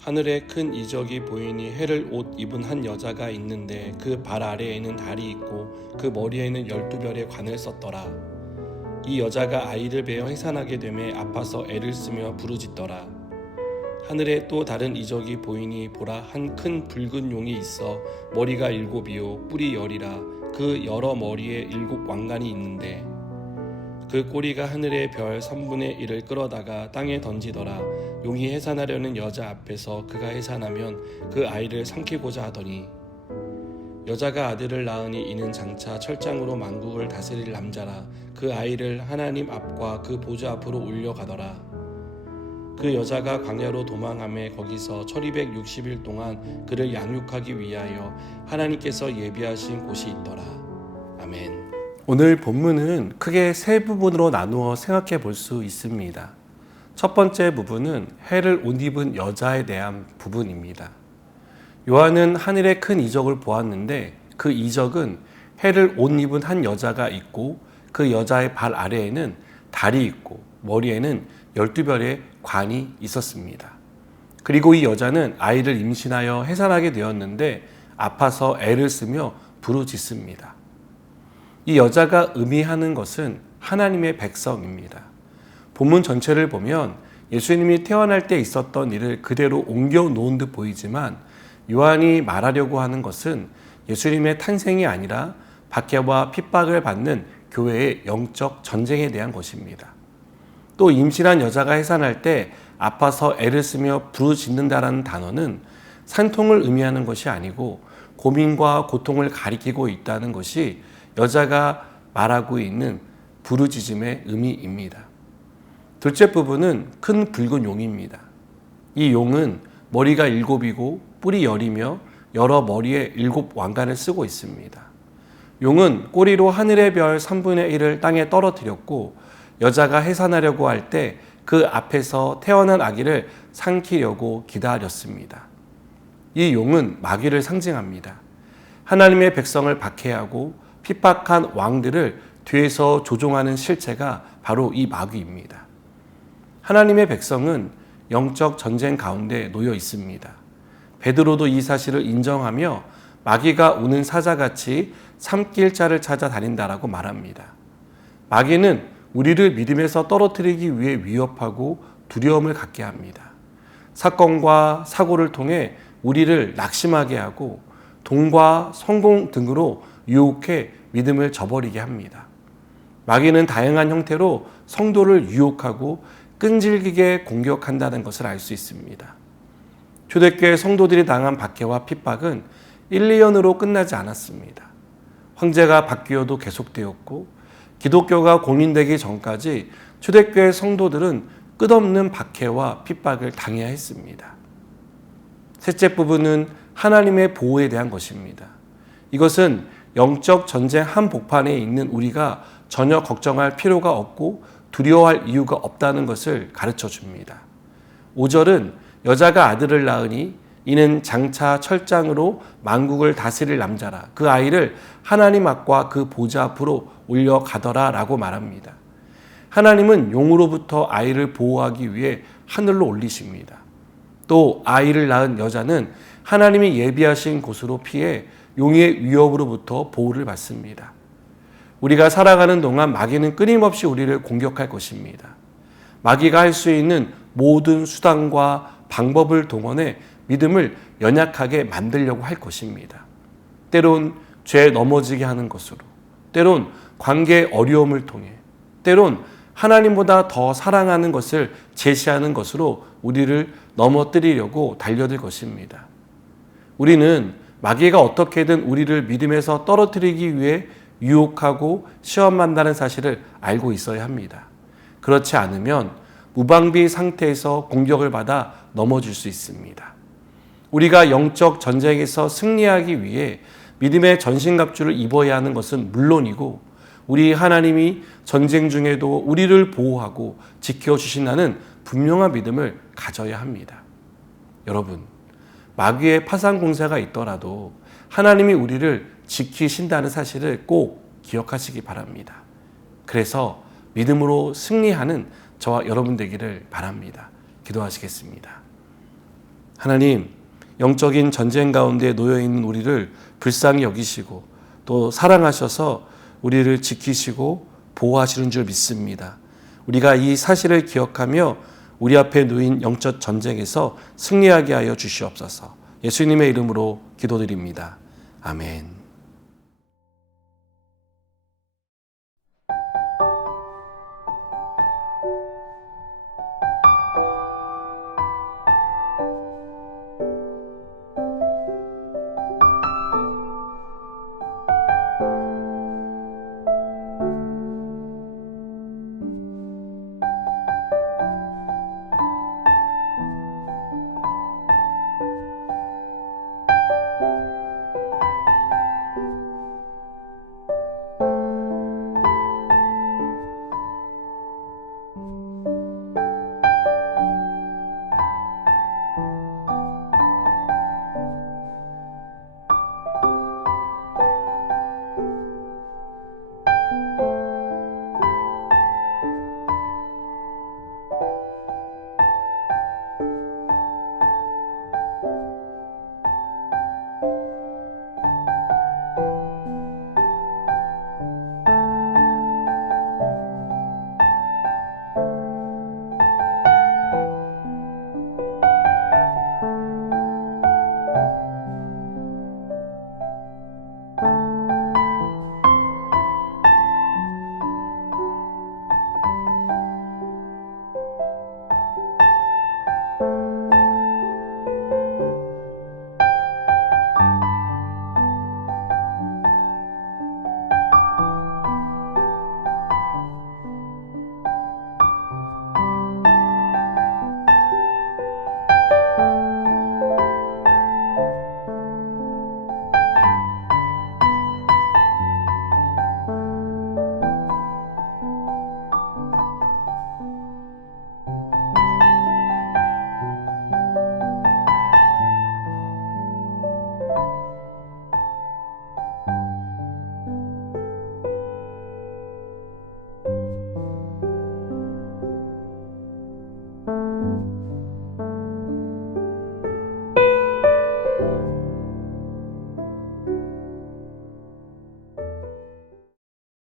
하늘에 큰 이적이 보이니 해를 옷 입은 한 여자가 있는데 그 발 아래에는 달이 있고 그 머리에는 12별의 관을 썼더라. 이 여자가 아이를 베어 해산하게 되매 아파서 애를 쓰며 부르짖더라. 하늘에 또 다른 이적이 보이니 보라, 한 큰 붉은 용이 있어 머리가 7이요 뿔이 10이라. 그 여러 머리에 7 왕관이 있는데 그 꼬리가 하늘의 별 3분의 1을 끌어다가 땅에 던지더라. 용이 해산하려는 여자 앞에서 그가 해산하면 그 아이를 삼키고자 하더니 여자가 아들을 낳으니 이는 장차 철장으로 만국을 다스릴 남자라. 그 아이를 하나님 앞과 그 보좌 앞으로 올려가더라. 그 여자가 광야로 도망하며 거기서 1260일 동안 그를 양육하기 위하여 하나님께서 예비하신 곳이 있더라. 아멘. 오늘 본문은 크게 세 부분으로 나누어 생각해 볼 수 있습니다. 첫 번째 부분은 해를 옷 입은 여자에 대한 부분입니다. 요한은 하늘의 큰 이적을 보았는데 그 이적은 해를 옷 입은 한 여자가 있고 그 여자의 발 아래에는 달이 있고 머리에는 12별의 관이 있었습니다. 그리고 이 여자는 아이를 임신하여 해산하게 되었는데 아파서 애를 쓰며 부르짖습니다. 이 여자가 의미하는 것은 하나님의 백성입니다. 본문 전체를 보면 예수님이 태어날 때 있었던 일을 그대로 옮겨 놓은 듯 보이지만 요한이 말하려고 하는 것은 예수님의 탄생이 아니라 박해와 핍박을 받는 교회의 영적 전쟁에 대한 것입니다. 또 임신한 여자가 해산할 때 아파서 애를 쓰며 부르짖는다라는 단어는 산통을 의미하는 것이 아니고 고민과 고통을 가리키고 있다는 것이 여자가 말하고 있는 부르짖음의 의미입니다. 둘째 부분은 큰 붉은 용입니다. 이 용은 머리가 7이고 뿔이 10이며 여러 머리에 7 왕관을 쓰고 있습니다. 용은 꼬리로 하늘의 별 3분의 1을 땅에 떨어뜨렸고 여자가 해산하려고 할 때 그 앞에서 태어난 아기를 삼키려고 기다렸습니다. 이 용은 마귀를 상징합니다. 하나님의 백성을 박해하고 핍박한 왕들을 뒤에서 조종하는 실체가 바로 이 마귀입니다. 하나님의 백성은 영적 전쟁 가운데 놓여 있습니다. 베드로도 이 사실을 인정하며 마귀가 우는 사자같이 삼킬 자를 찾아 다닌다라고 말합니다. 마귀는 우리를 믿음에서 떨어뜨리기 위해 위협하고 두려움을 갖게 합니다. 사건과 사고를 통해 우리를 낙심하게 하고 돈과 성공 등으로 유혹해 믿음을 저버리게 합니다. 마귀는 다양한 형태로 성도를 유혹하고 끈질기게 공격한다는 것을 알 수 있습니다. 초대교회 성도들이 당한 박해와 핍박은 1, 2년으로 끝나지 않았습니다. 황제가 바뀌어도 계속되었고 기독교가 공인되기 전까지 초대교회 성도들은 끝없는 박해와 핍박을 당해야 했습니다. 셋째 부분은 하나님의 보호에 대한 것입니다. 이것은 영적 전쟁 한복판에 있는 우리가 전혀 걱정할 필요가 없고 두려워할 이유가 없다는 것을 가르쳐 줍니다. 5절은 여자가 아들을 낳으니 이는 장차 철장으로 만국을 다스릴 남자라. 그 아이를 하나님 앞과 그 보좌 앞으로 올려가더라 라고 말합니다. 하나님은 용으로부터 아이를 보호하기 위해 하늘로 올리십니다. 또 아이를 낳은 여자는 하나님이 예비하신 곳으로 피해 용의 위협으로부터 보호를 받습니다. 우리가 살아가는 동안 마귀는 끊임없이 우리를 공격할 것입니다. 마귀가 할 수 있는 모든 수단과 방법을 동원해 믿음을 연약하게 만들려고 할 것입니다. 때론 죄에 넘어지게 하는 것으로, 때론 관계의 어려움을 통해, 때론 하나님보다 더 사랑하는 것을 제시하는 것으로 우리를 넘어뜨리려고 달려들 것입니다. 우리는 마귀가 어떻게든 우리를 믿음에서 떨어뜨리기 위해 유혹하고 시험한다는 사실을 알고 있어야 합니다. 그렇지 않으면 무방비 상태에서 공격을 받아 넘어질 수 있습니다. 우리가 영적 전쟁에서 승리하기 위해 믿음의 전신갑주를 입어야 하는 것은 물론이고 우리 하나님이 전쟁 중에도 우리를 보호하고 지켜주신다는 분명한 믿음을 가져야 합니다. 여러분, 마귀의 파상 공세가 있더라도 하나님이 우리를 지키신다는 사실을 꼭 기억하시기 바랍니다. 그래서 믿음으로 승리하는 저와 여러분 되기를 바랍니다. 기도하시겠습니다. 하나님, 영적인 전쟁 가운데 놓여 있는 우리를 불쌍히 여기시고 또 사랑하셔서 우리를 지키시고 보호하시는 줄 믿습니다. 우리가 이 사실을 기억하며 우리 앞에 놓인 영적 전쟁에서 승리하게 하여 주시옵소서. 예수님의 이름으로 기도드립니다. 아멘.